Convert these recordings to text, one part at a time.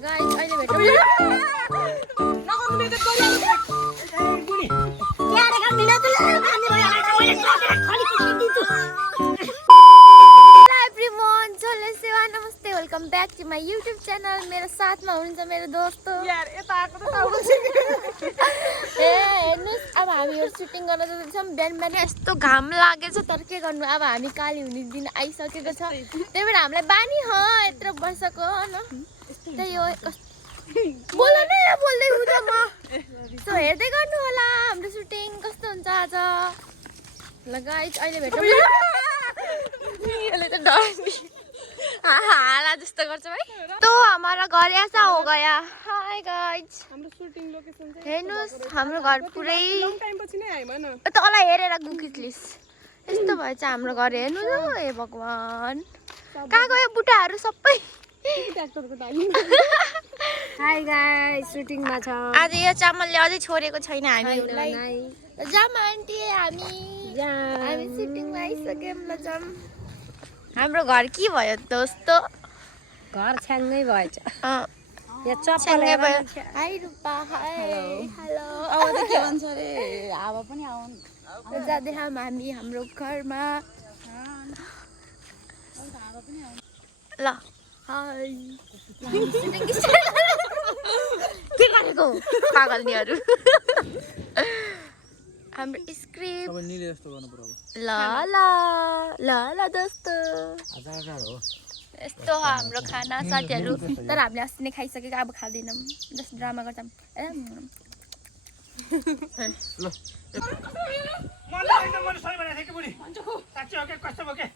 guys अहिले भेटौँ everyone चले सेवा नमस्ते welcome back to my YouTube channel मेरो साथमा हुनुहुन्छ मेरो दोस्त हेर्नुहोस् अब हामीहरू सुटिङ गर्न जाँदैछौँ बिहान बिहान यस्तो घाम लागेछ तर के गर्नु अब हामी काली हुने दिन आइसकेको छ त्यही भएर हामीलाई बानी यत्रो वर्षको न त्यही हो बोल न बोल्दै हुँदा म सो हेर्दै गर्नु होला हाम्रो सुटिङ कस्तो हुन्छ आज ल गाइस अहिले भेटौँ हाला जस्तो गर्छ भाइ तो हमारा घर ऐसा हो गया हाय गाइस हाम्रो शूटिङ लोकेसन चाहिँ हेर्नुस् हाम्रो घर पुरै लङ टाइम पछि नै आइम न तँलाई हेरेर गुकिसलिस यस्तो भएछ हाम्रो घर हेर्नु न ए भगवान कहाँ गयो बुटाहरू सबै ट्र्याक्टरको टाइम हाय गाइस शूटिङमा छ आज यो चामलले अझै छोडेको छैन हामीहरूलाई जाम आन्टी हामी सुटिङमा आइसक्यौँ ल जाम हाम्रो घर के भयो दोस्तो घर छ्याङ्गै भएछ यो चप्पलले भयो हाय रुपा हाय हेलो अब त के भन्छ रे हावा पनि आउन जाँदै हामी हाम्रो घरमा हावा पनि आउन ल हाय के गरेको पागलनीहरू हाम्रो स्क्रिप्ट अब नीले जस्तो गर्नु पर्यो ल ल ल ल दोस्तो हजार हो यस्तो हाम्रो खाना साथीहरू तर हामीले अस्ति नै खाइसकेको अब खाँदैनौँ जस्तो ड्रामा गर्छौँ ए ल मलाई एकदम मैले सही भनेको थिएँ कि बुढी साच्चै हो के कस्तो भयो के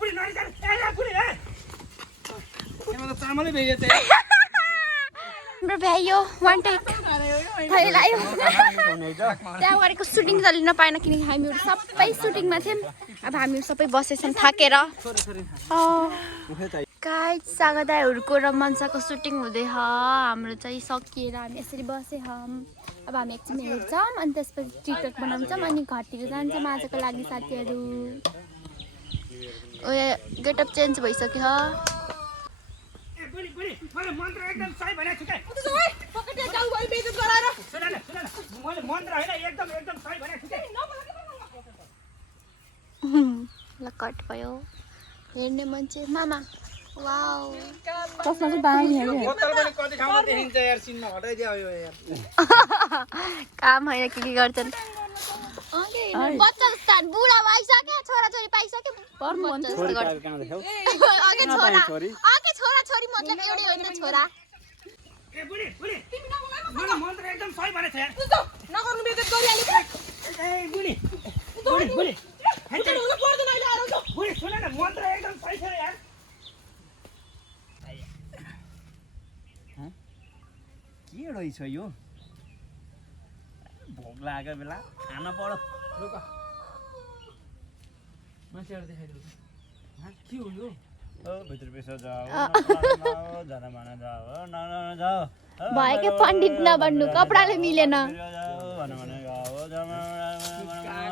बुढी नरिजा बुढी ए यहाँ त चामलै भेजेछ हाम्रो भ्याइयो वान टेक भइलायो त्यहाँ गरेको सुटिङ त लिन पाएन किनकि हामीहरू सबै सुटिङमा थियौँ अब हामीहरू सबै बसेछौँ थाकेर गाइस सागदाहरूको र मन्साको सुटिङ हुँदै हाम्रो चाहिँ सकिएर हामी यसरी बसेँ अब हामी एकछिन हेर्छौँ अनि त्यसपछि टिकटक बनाउँछौँ अनि घरतिर जान्छौँ आजको लागि साथीहरू उयो गेटअप चेन्ज भइसक्यो मैले मन्त्र एकदम सही भनेको छु के पकेटे जाऊ भाइ बेइज्जत गराएर सुन न मैले मन्त्र हैन एकदम सही भनेको छु के ल कट भयो हेर्ने मान्छे मामा वाउ चस्मा चाहिँ दामी हो नि बोतल पनि कति ठाउँमा देखिन्छ यार सिनमा हटाइदियो यो यार काम हैन के गर्छन् बच्चा स्थान बुढा भइसक्यो छोराछोरी पाइसक्यो छोरी कहाँ देख्यौ छोरी मतलब एउटै हो नि त छोरा ए बुढी तिमी नबोल मलाई मन्त्र एकदम सही भनेछ यार नगर्नु बेइज्जत गरिहाल्यो ए बुढी हैन हुन पर्दैन अहिले आउँछ बुढी सुन न मन्त्र एकदम सही छ यार के रहेछ यो भोक लागेको बेला खाना पर्यो रुक मान्छेहरु देखाइदिनु के हो यो भित्र पेसो जाऊ जान माना जाऊ न जाऊ भएकै पण्डित नबन्नु कपडाले मिलेन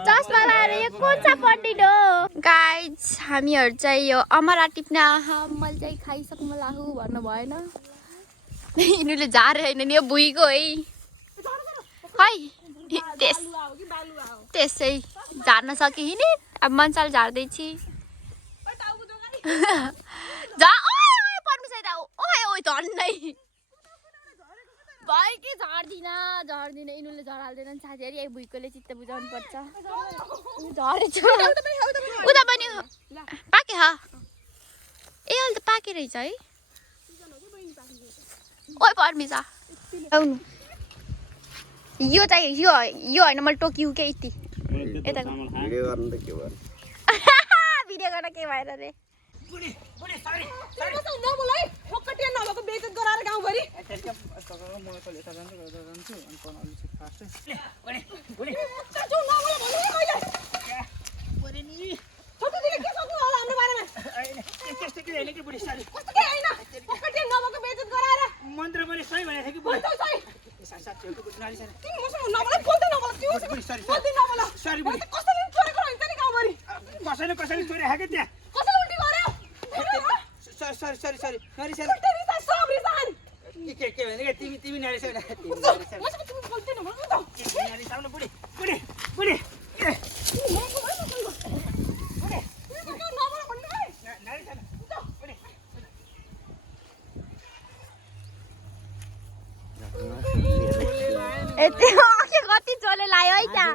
चस्मा लाएर यो कोन चा पण्डित हो गाइस हामीहरु चाहिँ यो अमरा टिप्ने मैले चाहिँ खाइसक्नु लाहु भन्नु भएन यिनीले झारे हैन नि यो भुइँको है खै त्यसै झार्न सके हिँडे अब मन्साले झार्दैछ भाइ के झर्दिन यिनीहरूले झराल्दैनन् साथीहरू यही भुइँकोले चित्त बुझाउनु पर्छ झरेछ उता पनि पाके ए अहिले त पाके रहेछ है ओइ पर्मिसा आउनु यो चाहिँ यो होइन मैले टोकियो के यति भिडियो गर्न के भएर रे मन्त्र मैले सही भनेको थिएँ कि कसैले चोरेको त्यहाँ सरी तिमी नरिसाउ न नरिसाउ न बुढी कति चोले लायो है त्यहाँ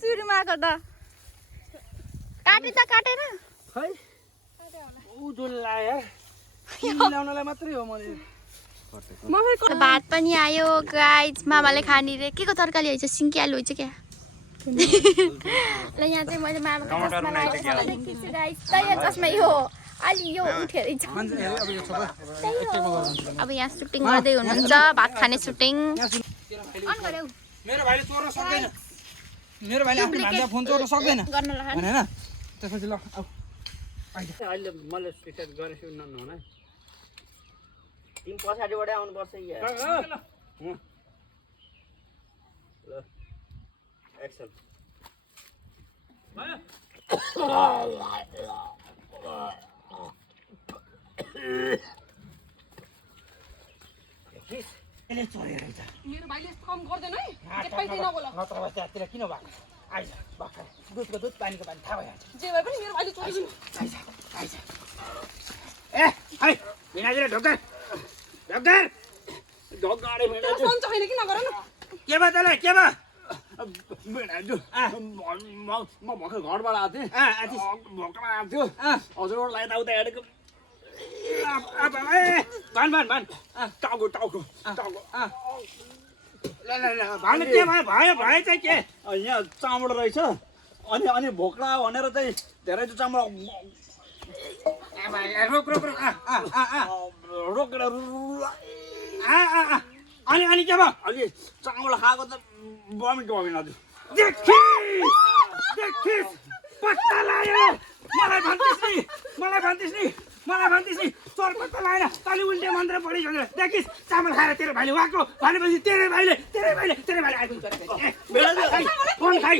सुरुमा आएको त काटेन खै ऊ जोले लायो ल्याउनलाई मात्रै हो मैले भात पनि आयो गाइज मामाले खाने रे के को तरकारी हैछ सिन्की आलु हैछ क्या ल यहाँ चाहिँ मैले मामाको चस्मा लगाएको छु गाइज तै चस्मा यो अलि यो उठेरै छ अब यहाँ सुटिङ गर्दै हुनुहुन्छ भात खाने सुटिङ अन गर्यौ मेरो भाइले चोर्न सक्दैन मेरो भाइले आफ्नो भान्जा फोन चोर्न सक्दैन गर्न ल हैन त्यसपछि ल आऊ अहिले मैले स्टेटस गरेछु नहुन है तिमी पछाडिबाटै आउनुपर्छ यार ल एक्सन मेरो भाइले काम गर्दैन है के पैसा नबोला नत्र बस त्यतिर किन भएको आइज भर्खर दुधको दुध पानीको पानी थाहा भइहाल्छ जे भए पनि मेरो भाइले चोरिदिनु आइज ए हाय भिनाजु ढोकर ढोकर भिनाजु फोन छैन कि नगर न के भयो तँलाई के भयो भिनाजु म भर्खर घरबाट आएको थिएँ भर्खर आएको थियो हजुरबाट लाइट आउँदा हेरेको भन टाउको ल भानु के भयो चाहिँ के यहाँ चामल रहेछ अनि भोक्ला भनेर चाहिँ धेरै चामल रोकेर अनि के भयो अलि चामल खाएको त बमिट भयो हजुर देखिस पत्ता लायो मलाई भन्दिस् नि चोर पत्ता लाएन तैँले उल्टे मन्त्र पढिसक्यो देखिस् चामल खाएर तेरो भाइले वाको भनेपछि तेरै भाइले आइपुग्छ फोन खाइ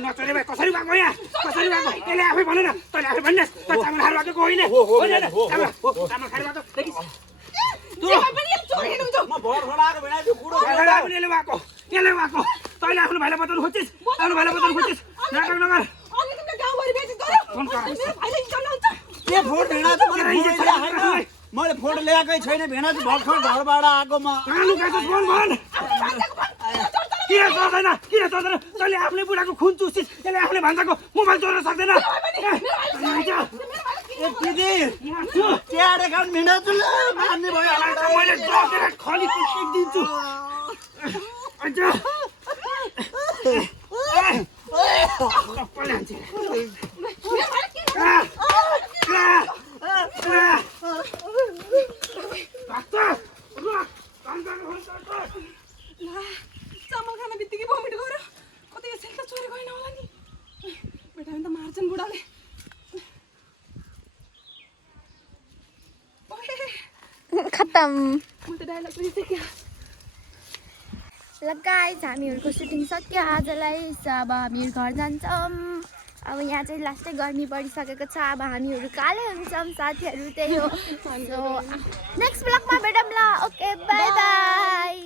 नचोरे भाइ कसरी भएको यहाँ त्यसले आफै भनेन तैँले आफै भन्नुहोस् त चामल खाएर वाको होइन चामल खाएर वाको देखिस् यसले वाको तैँले आफ्नो भाइलाई बताउनु खोजिस् नाटक नगर मैले फोटो ल्याएकै छैन भेनाजु भर्खर घरबाट आएको म किन चल्दैन तैँले आफ्नै बुढाको खुन चुसिस् यसले आफूले भान्साको मोबाइल चोर्न सक्दैन दिदी त्यहाँ खान भेनाजुले मान्ने भयो मैले डकेर खली दिन्छु चामल खाना बित्तिकै भमिट गऱ्यो कतै यसले त चोरी गएन होला नि बेटा त मार्छन् बुढाले खत्तम म त डायलग बिर्सेँ ल गाइज हामीहरूको सुटिङ सक्यो आजलाई अब हामीहरू घर जान्छौँ अब यहाँ चाहिँ लास्टै गर्मी बढिसकेको छ अब हामीहरू कालै हुन्छौँ साथीहरू त्यही हो सो नेक्स्ट ब्लगमा भेटौँ ल ओके बाई बाई